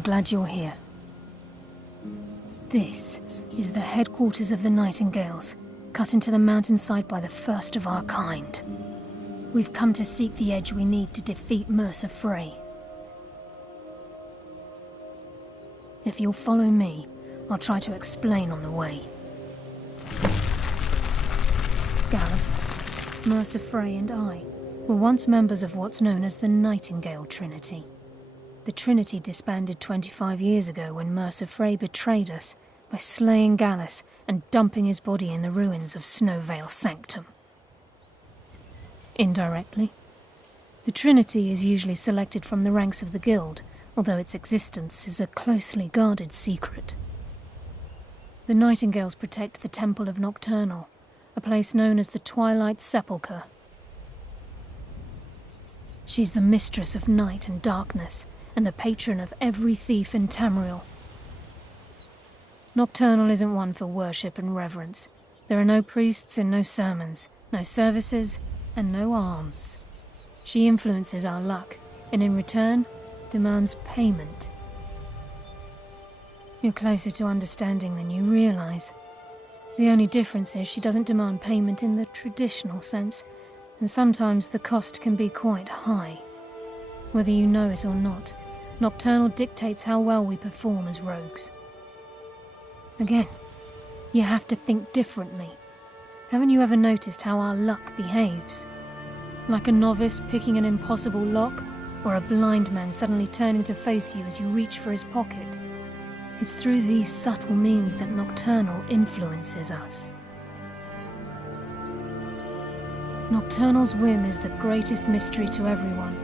I'm glad you're here. This is the headquarters of the Nightingales, cut into the mountainside by the first of our kind. We've come to seek the edge we need to defeat Mercer Frey. If you'll follow me, I'll try to explain on the way. Gallus, Mercer Frey and I were once members of what's known as the Nightingale Trinity. The Trinity disbanded 25 years ago when Mercer Frey betrayed us by slaying Gallus and dumping his body in the ruins of Snowvale Sanctum. Indirectly, the Trinity is usually selected from the ranks of the Guild, although its existence is a closely guarded secret. The Nightingales protect the Temple of Nocturnal, a place known as the Twilight Sepulchre. She's the mistress of night and darkness, and the patron of every thief in Tamriel. Nocturnal isn't one for worship and reverence. There are no priests and no sermons, no services, and no alms. She influences our luck, and in return, demands payment. You're closer to understanding than you realize. The only difference is she doesn't demand payment in the traditional sense, and sometimes the cost can be quite high. Whether you know it or not, Nocturnal dictates how well we perform as rogues. Again, you have to think differently. Haven't you ever noticed how our luck behaves? Like a novice picking an impossible lock, or a blind man suddenly turning to face you as you reach for his pocket. It's through these subtle means that Nocturnal influences us. Nocturnal's whim is the greatest mystery to everyone.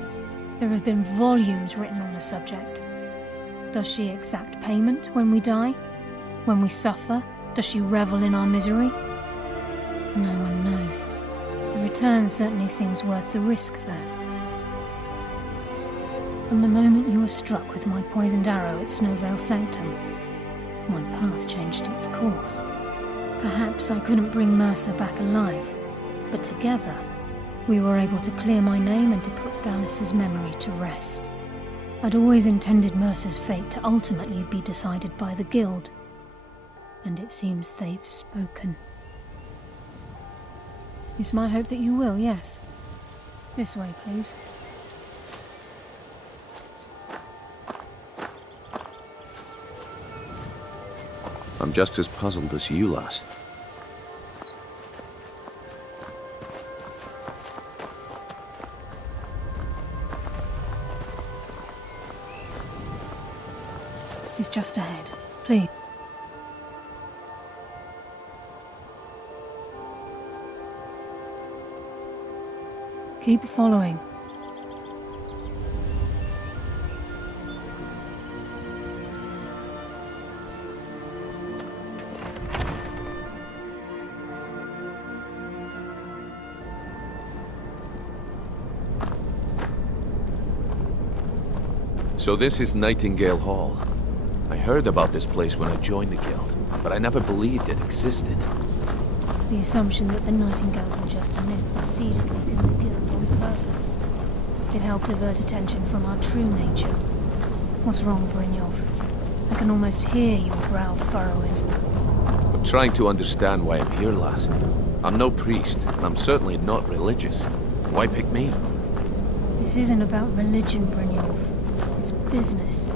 There have been volumes written on the subject. Does she exact payment when we die? When we suffer, does she revel in our misery? No one knows. The return certainly seems worth the risk, though. From the moment you were struck with my poisoned arrow at Snowvale Sanctum, my path changed its course. Perhaps I couldn't bring Mercer back alive, but together, we were able to clear my name and to put Gallus's memory to rest. I'd always intended Mercer's fate to ultimately be decided by the Guild, and it seems they've spoken. It's my hope that you will, yes. This way, please. I'm just as puzzled as you, lass. He's just ahead. Please. Keep following. So this is Nightingale Hall. I heard about this place when I joined the Guild, but I never believed it existed. The assumption that the Nightingales were just a myth was seeded within the Guild on purpose. It helped divert attention from our true nature. What's wrong, Brynjolf? I can almost hear your brow furrowing. I'm trying to understand why I'm here, lass. I'm no priest, and I'm certainly not religious. Why pick me? This isn't about religion, Brynjolf. It's business.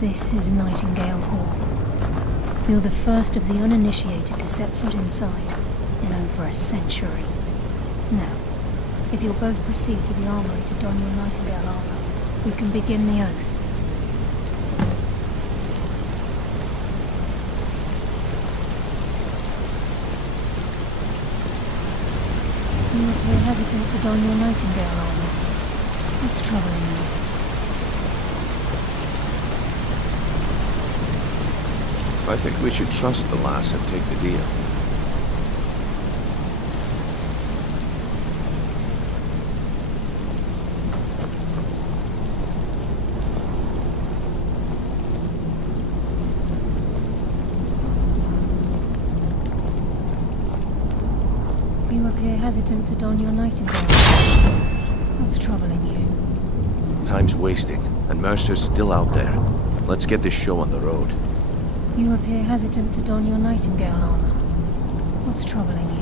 This is Nightingale Hall. You're the first of the uninitiated to set foot inside in over a century. Now, if you'll both proceed to the armory to don your Nightingale armor, we can begin the oath. You appear hesitant to don your Nightingale armor. What's troubling you? I think we should trust the lass and take the deal. You appear hesitant to don your nightingale. What's troubling you? Time's wasting, and Mercer's still out there. Let's get this show on the road. You appear hesitant to don your nightingale armor. What's troubling you?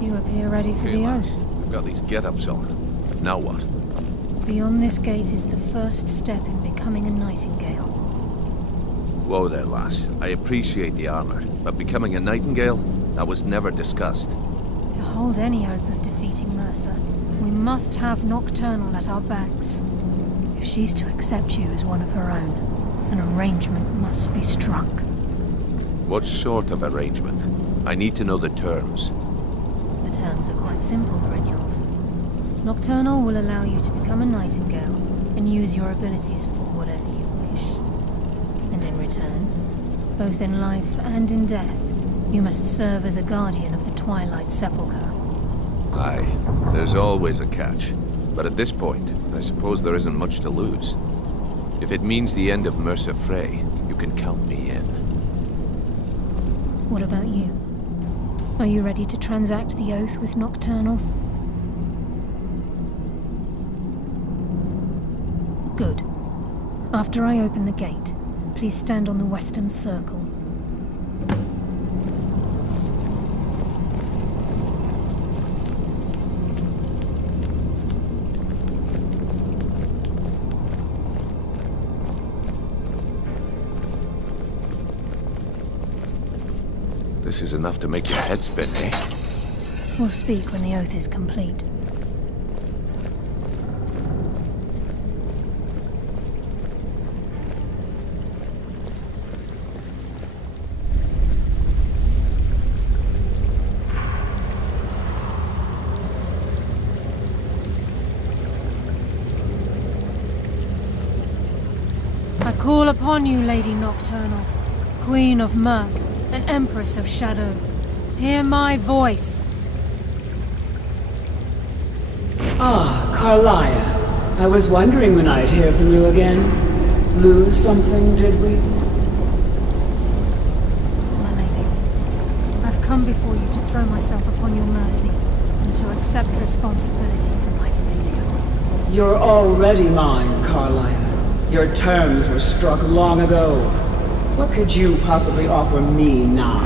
You appear ready for the oath. We've got these get-ups on. Now what? Beyond this gate is the first step in becoming a nightingale. Whoa there, lass. I appreciate the armor, but becoming a nightingale? That was never discussed. To hold any hope of defeating Mercer, we must have Nocturnal at our backs. If she's to accept you as one of her own, an arrangement must be struck. What sort of arrangement? I need to know the terms. The terms are quite simple, Brynjolf. Nocturnal will allow you to become a nightingale and use your abilities for whatever you wish. And in return, both in life and in death, you must serve as a guardian of the Twilight Sepulchre. Aye, there's always a catch. But at this point, I suppose there isn't much to lose. If it means the end of Mercer Frey, you can count me in. What about you? Are you ready to transact the oath with Nocturnal? Good. After I open the gate, please stand on the western circle. This is enough to make your head spin, eh? We'll speak when the oath is complete. I call upon you, Lady Nocturnal, Queen of Murk, and Empress of Shadow. Hear my voice. Ah, Carlia. I was wondering when I'd hear from you again. Lose something, did we? My lady, I've come before you to throw myself upon your mercy and to accept responsibility for my failure. You're already mine, Carlia. Your terms were struck long ago. What could you possibly offer me now?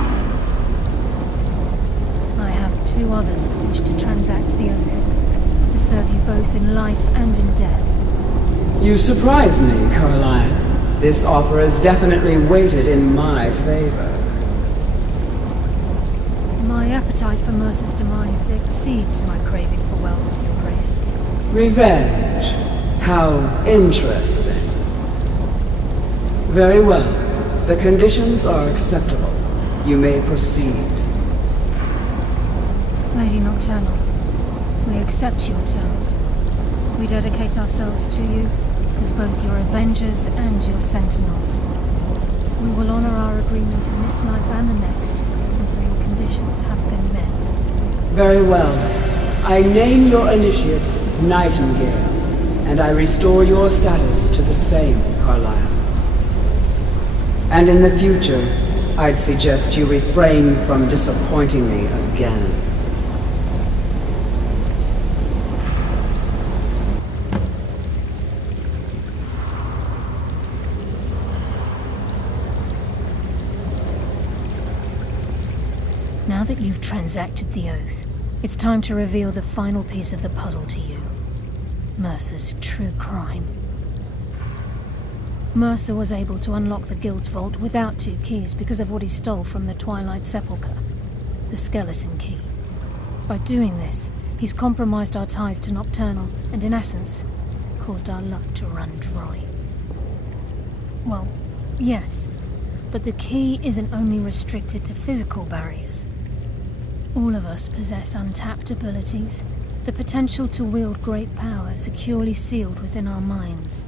I have two others that wish to transact the oath, to serve you both in life and in death. You surprise me, Carlia. This offer is definitely weighted in my favor. My appetite for Mercer's demise exceeds my craving for wealth, Your Grace. Revenge. How interesting. Very well. The conditions are acceptable. You may proceed. Lady Nocturnal, we accept your terms. We dedicate ourselves to you as both your avengers and your sentinels. We will honor our agreement in this life and the next until your conditions have been met. Very well. I name your initiates Nightingale, and I restore your status to the same, Carlisle. And in the future, I'd suggest you refrain from disappointing me again. Now that you've transacted the oath, it's time to reveal the final piece of the puzzle to you. Mercer's true crime. Mercer was able to unlock the Guild's vault without 2 keys because of what he stole from the Twilight Sepulchre, the skeleton key. By doing this, he's compromised our ties to Nocturnal, and in essence, caused our luck to run dry. Well, yes, but the key isn't only restricted to physical barriers. All of us possess untapped abilities, the potential to wield great power securely sealed within our minds.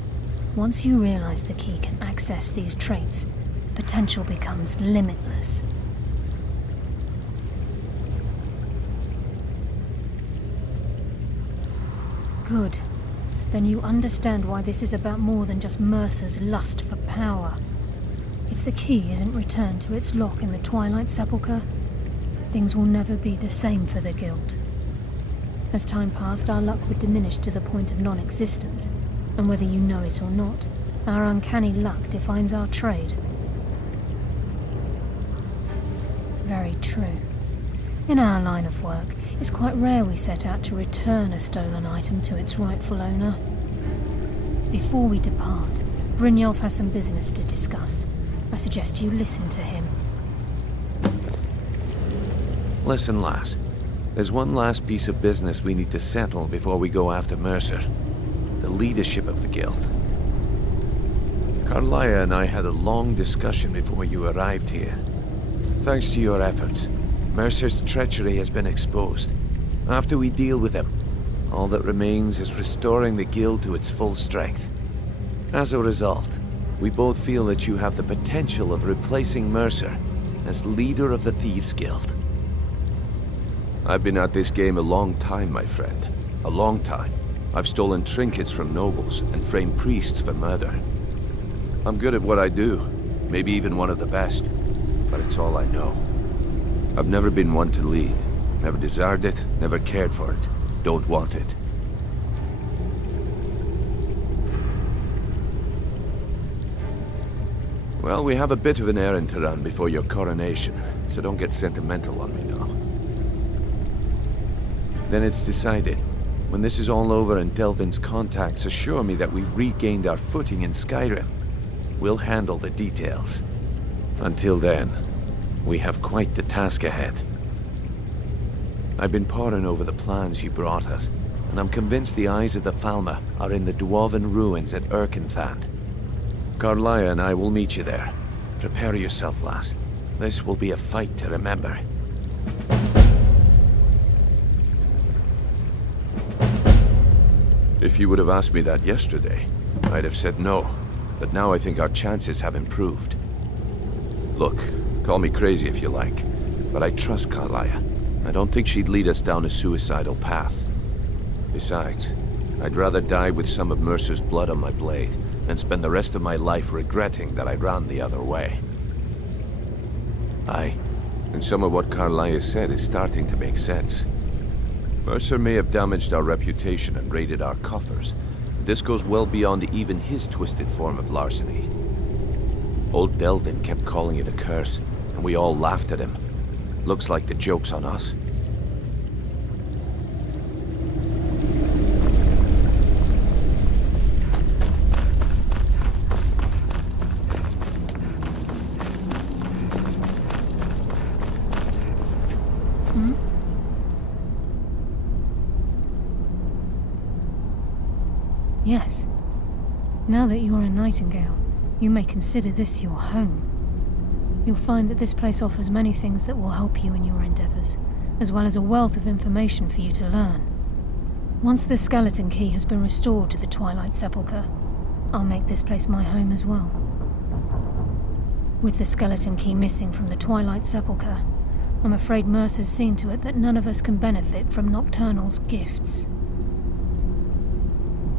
Once you realize the key can access these traits, potential becomes limitless. Good. Then you understand why this is about more than just Mercer's lust for power. If the key isn't returned to its lock in the Twilight Sepulchre, things will never be the same for the Guild. As time passed, our luck would diminish to the point of non-existence, and whether you know it or not, our uncanny luck defines our trade. Very true. In our line of work, it's quite rare we set out to return a stolen item to its rightful owner. Before we depart, Brynjolf has some business to discuss. I suggest you listen to him. Listen, lass. There's one last piece of business we need to settle before we go after Mercer. The leadership of the Guild. Carlia and I had a long discussion before you arrived here. Thanks to your efforts, Mercer's treachery has been exposed. After we deal with him, all that remains is restoring the Guild to its full strength. As a result, we both feel that you have the potential of replacing Mercer as leader of the Thieves Guild. I've been at this game a long time, my friend. A long time. I've stolen trinkets from nobles and framed priests for murder. I'm good at what I do, maybe even one of the best, but it's all I know. I've never been one to lead. Never desired it, never cared for it. Don't want it. Well, we have a bit of an errand to run before your coronation, so don't get sentimental on me now. Then it's decided. When this is all over and Delvin's contacts assure me that we've regained our footing in Skyrim, we'll handle the details. Until then, we have quite the task ahead. I've been poring over the plans you brought us, and I'm convinced the eyes of the Falmer are in the Dwarven ruins at Erkenthand. Carlia and I will meet you there. Prepare yourself, lass. This will be a fight to remember. If you would have asked me that yesterday, I'd have said no. But now I think our chances have improved. Look, call me crazy if you like, but I trust Carlia. I don't think she'd lead us down a suicidal path. Besides, I'd rather die with some of Mercer's blood on my blade than spend the rest of my life regretting that I ran the other way. Aye, and some of what Carlia said is starting to make sense. Mercer may have damaged our reputation and raided our coffers. This goes well beyond even his twisted form of larceny. Old Delvin kept calling it a curse, and we all laughed at him. Looks like the joke's on us. Yes. Now that you're a Nightingale, you may consider this your home. You'll find that this place offers many things that will help you in your endeavors, as well as a wealth of information for you to learn. Once the skeleton key has been restored to the Twilight Sepulchre, I'll make this place my home as well. With the skeleton key missing from the Twilight Sepulchre, I'm afraid Mercer's seen to it that none of us can benefit from Nocturnal's gifts.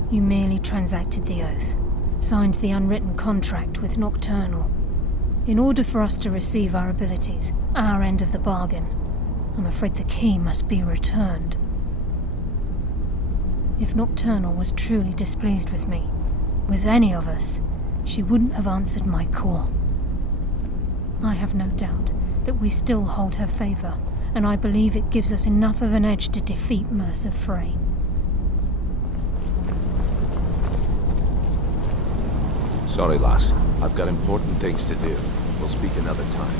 You merely transacted the oath, signed the unwritten contract with Nocturnal. In order for us to receive our abilities, our end of the bargain, I'm afraid the key must be returned. If Nocturnal was truly displeased with me, with any of us, she wouldn't have answered my call. I have no doubt that we still hold her favor, and I believe it gives us enough of an edge to defeat Mercer Frey. Sorry, lass. I've got important things to do. We'll speak another time.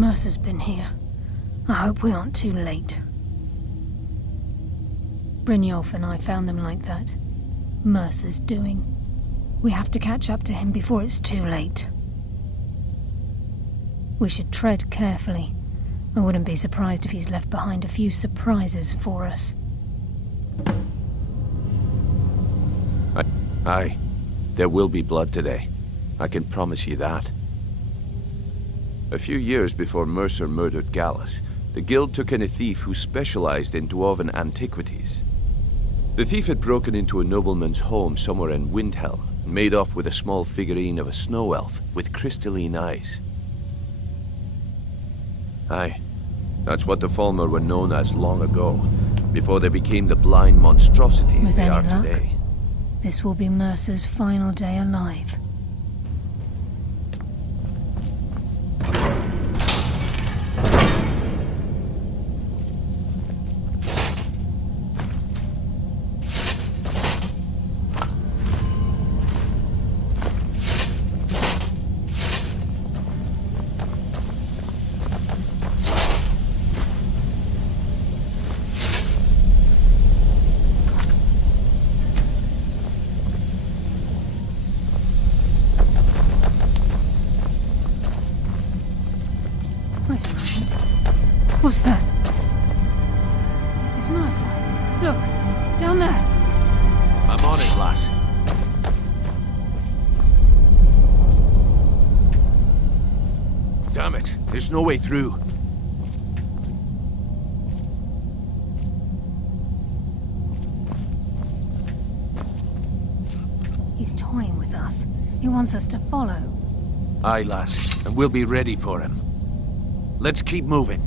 Mercer's been here. I hope we aren't too late. Brynjolf and I found them like that. Mercer's doing. We have to catch up to him before it's too late. We should tread carefully. I wouldn't be surprised if he's left behind a few surprises for us. Aye. There will be blood today. I can promise you that. A few years before Mercer murdered Gallus, the guild took in a thief who specialized in dwarven antiquities. The thief had broken into a nobleman's home somewhere in Windhelm and made off with a small figurine of a snow elf with crystalline eyes. Aye, that's what the Falmer were known as long ago, before they became the blind monstrosities With they any are luck, today. this will be Mercer's final day alive. Wait a moment. What's that? It's Mercer. Look, down there. I'm on it, lass. Damn it, there's no way through. He's toying with us. He wants us to follow. Aye, lass, and we'll be ready for him. Let's keep moving.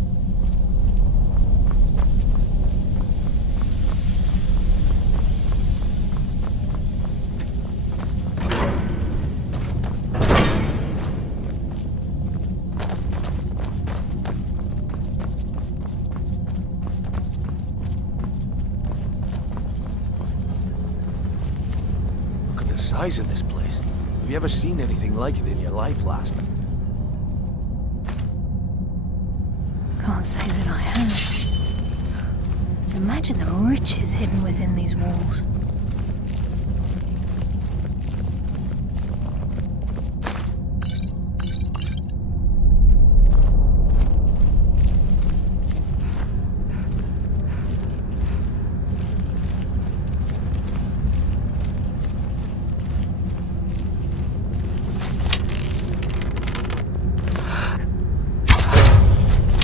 Look at the size of this place. Have you ever seen anything like it in your life, lass? Can't say that I have. Imagine the riches hidden within these walls.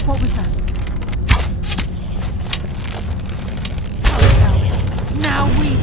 What was that? Now we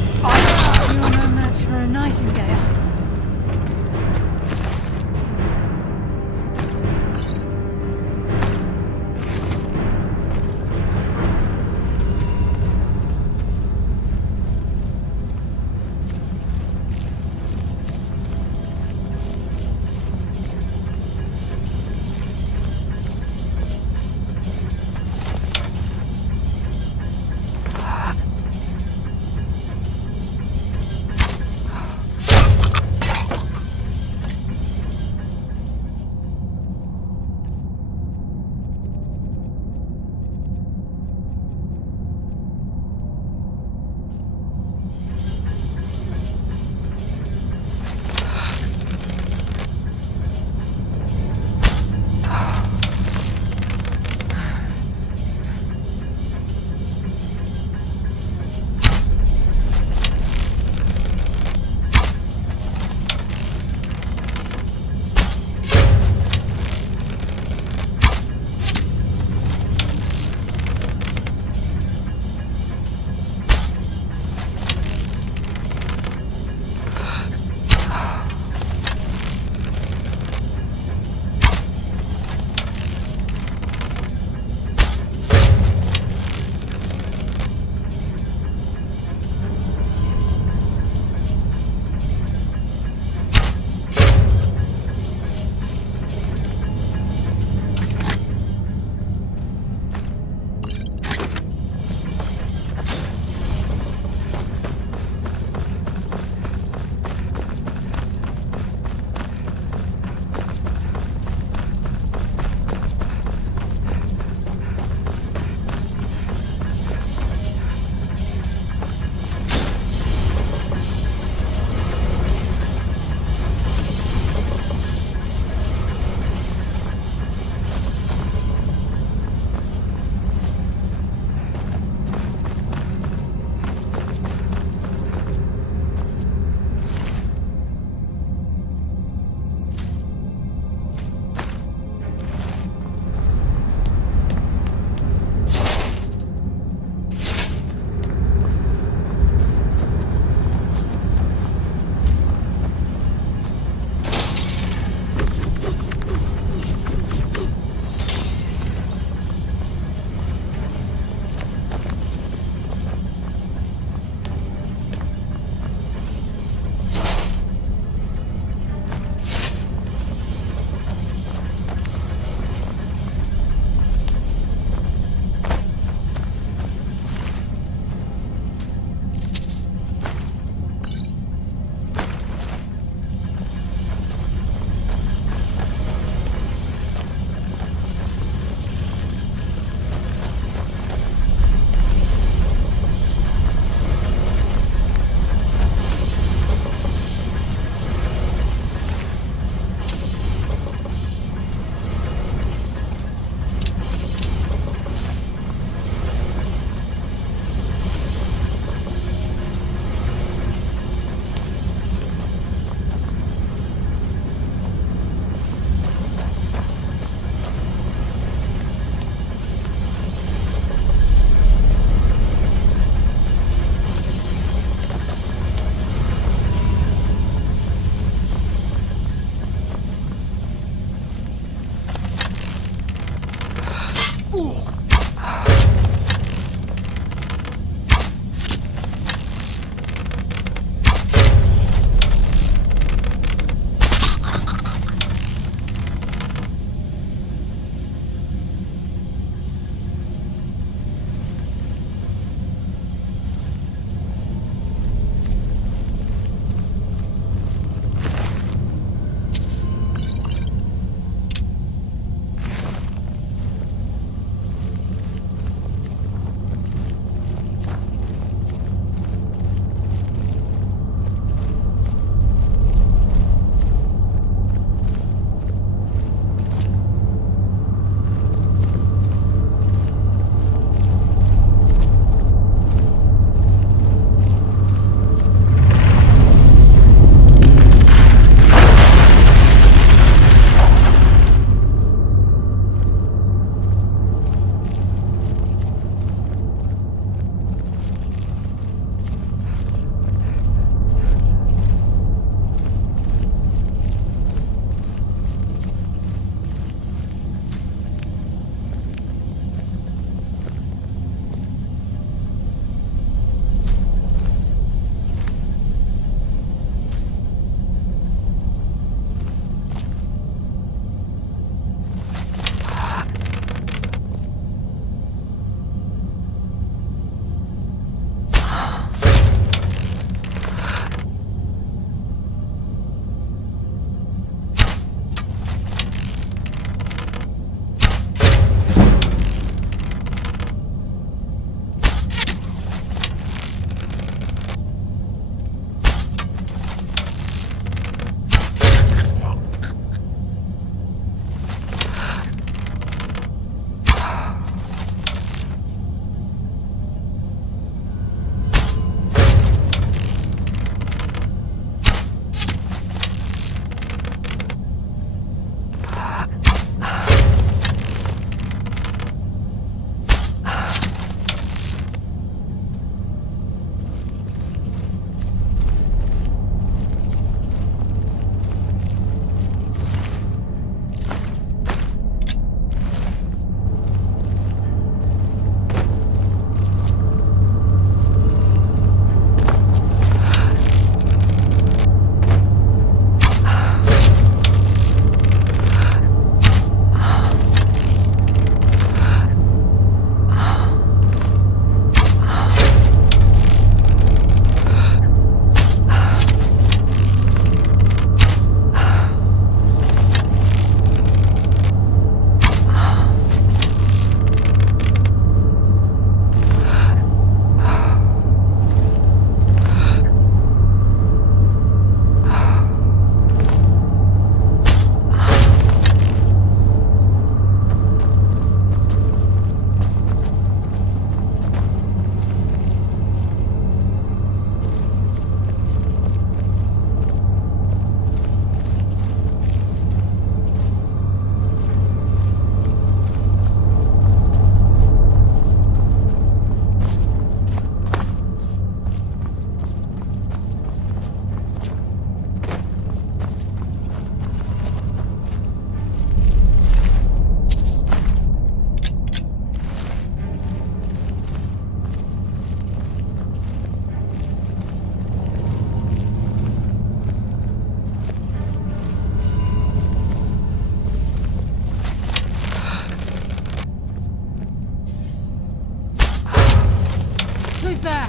Who's there?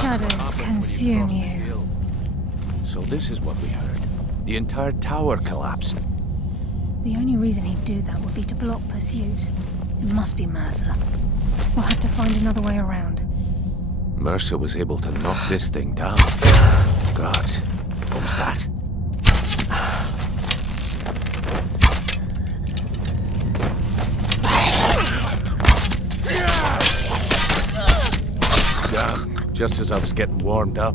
Shadows consume you. So this is what we heard. The entire tower collapsed. The only reason he'd do that would be to block pursuit. It must be Mercer. We'll have to find another way around. Mercer was able to knock this thing down. God, what was that? Damn, just as I was getting warmed up.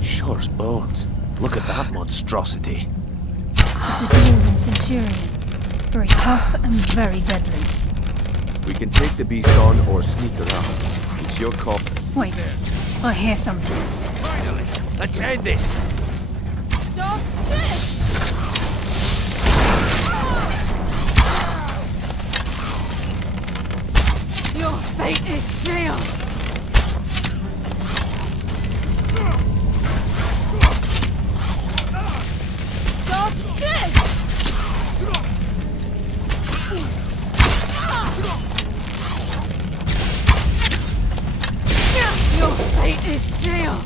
Shore's bones. Look at that monstrosity. It's a dwarven centurion. Very tough and very deadly. We can take the beast on or sneak around. It's your call. Wait, I hear something. Finally! Let's end this! Stop this! Your fate is sealed! Stop this! Your fate is sealed!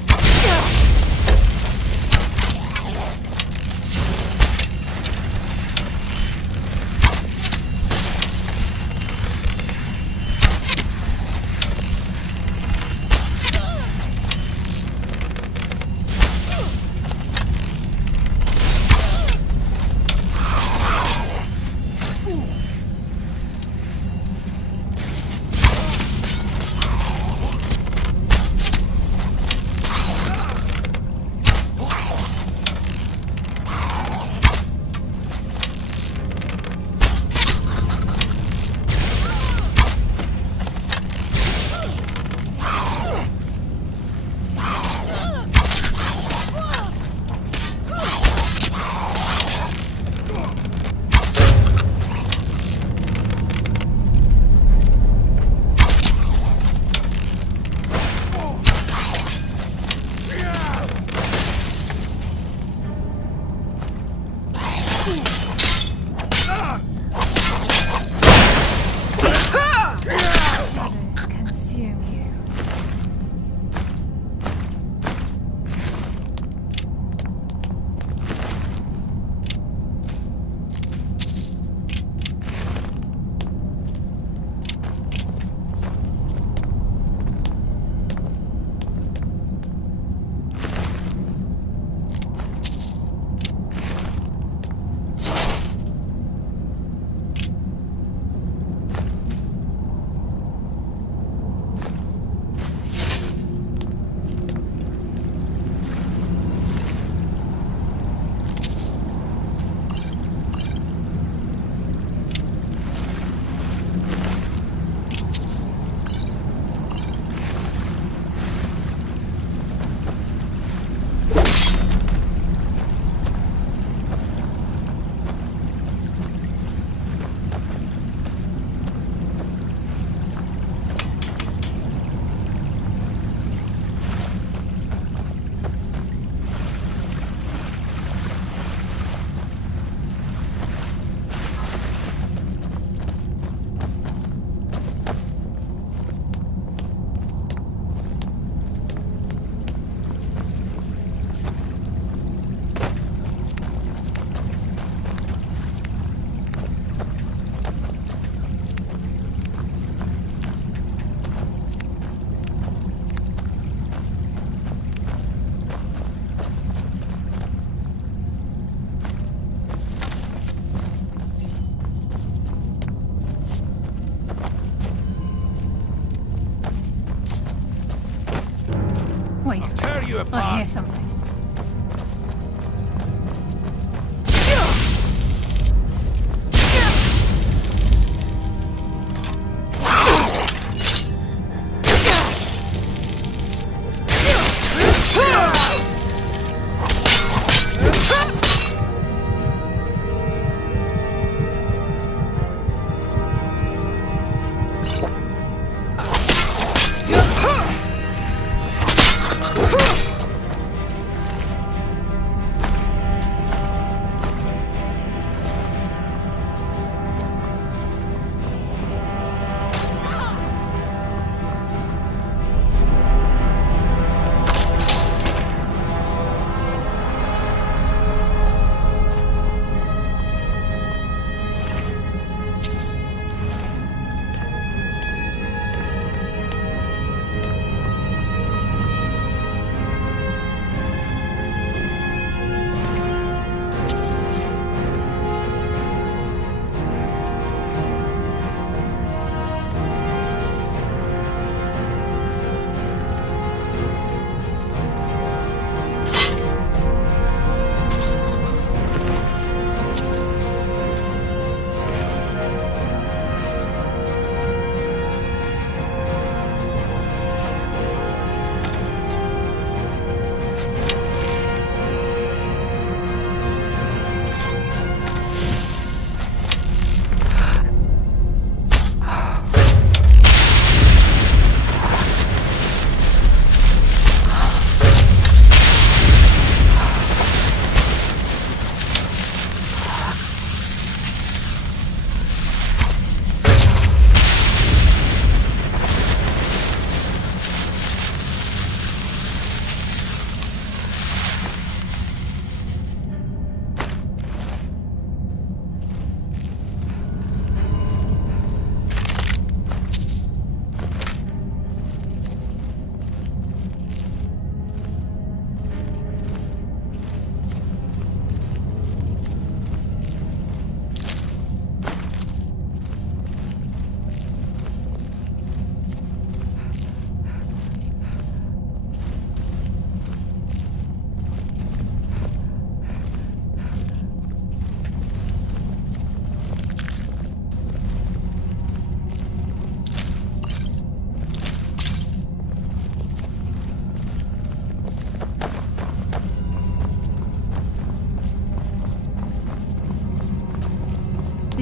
tear you apart! I hear something.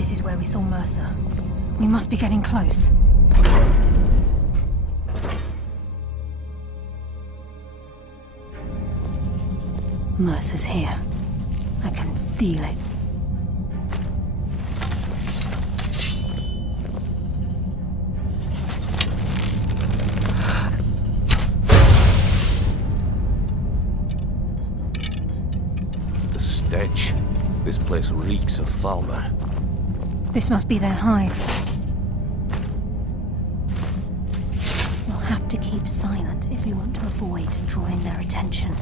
This is where we saw Mercer. We must be getting close. Mercer's here. I can feel it. The stench. This place reeks of Falmer. This must be their hive. We'll have to keep silent if we want to avoid drawing their attention.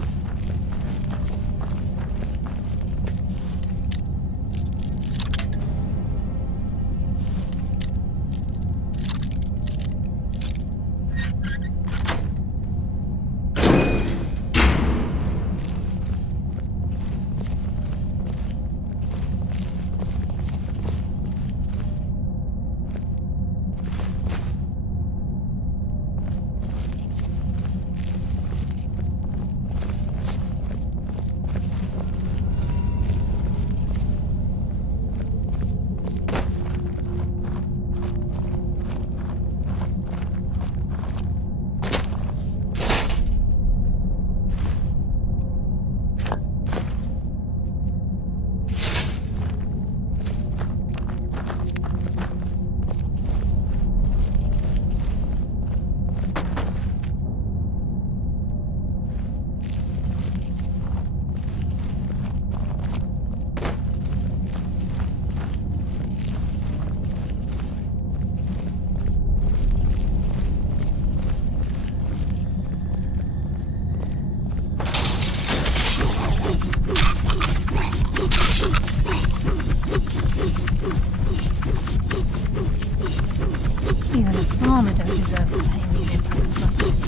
Even a farmer don't deserve the pain these implements must have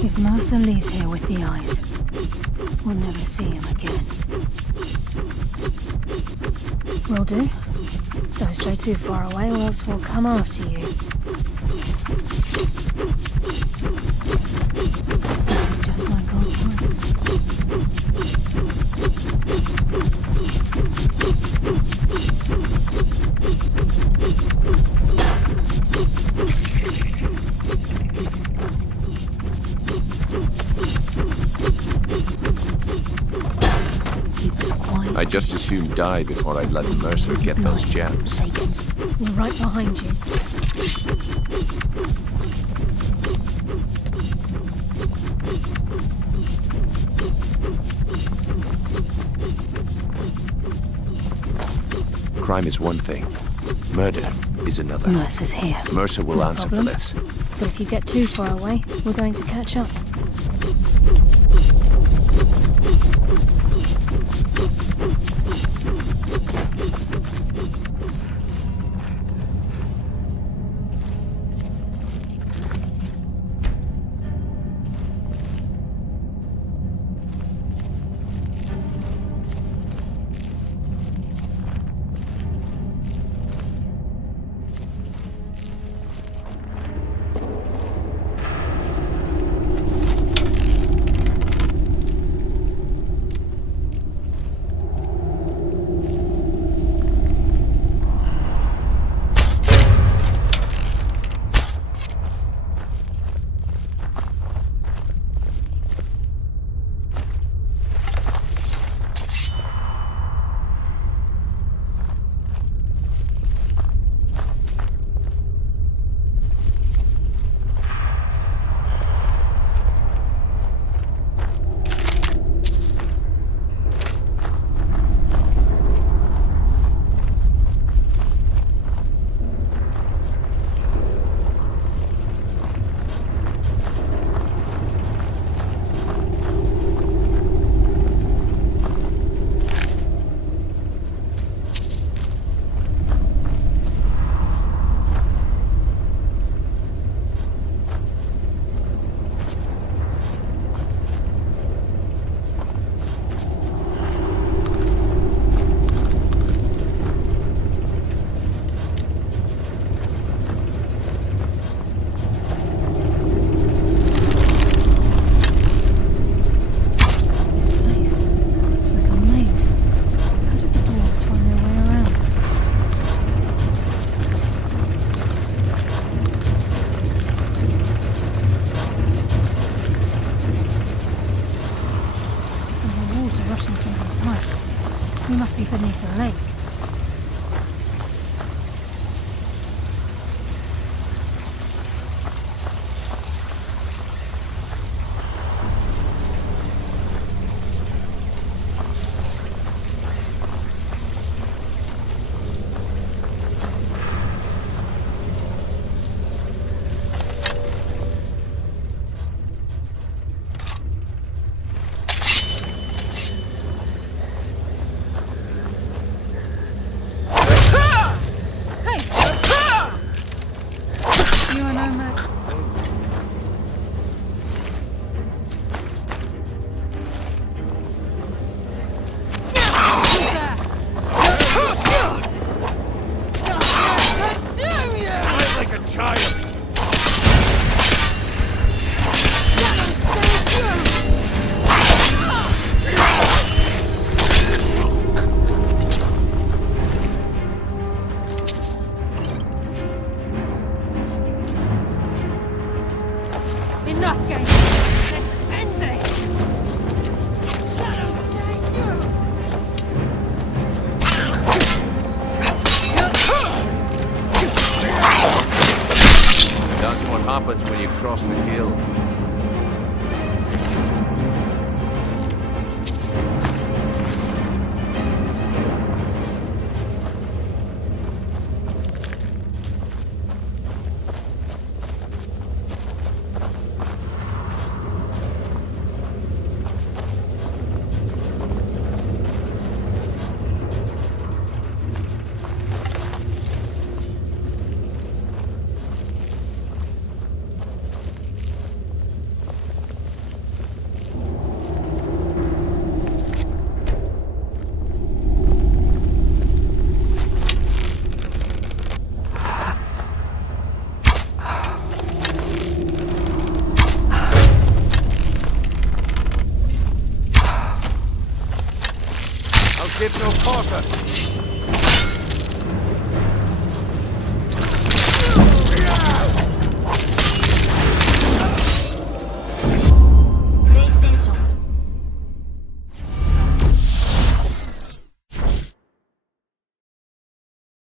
If Mercer leaves here with the eyes, we'll never see him again. Will do. Don't stray too far away or else we'll come after you. This is just like old times. I'd just as soon die before I'd let Mercer get those gems. We're right behind you. Crime is one thing. Murder is another. Mercer's here. Mercer will No answer problem. for this. But if you get too far away, we're going to catch up. We must be beneath the lake. happens when you cross the hill. Give no quarter.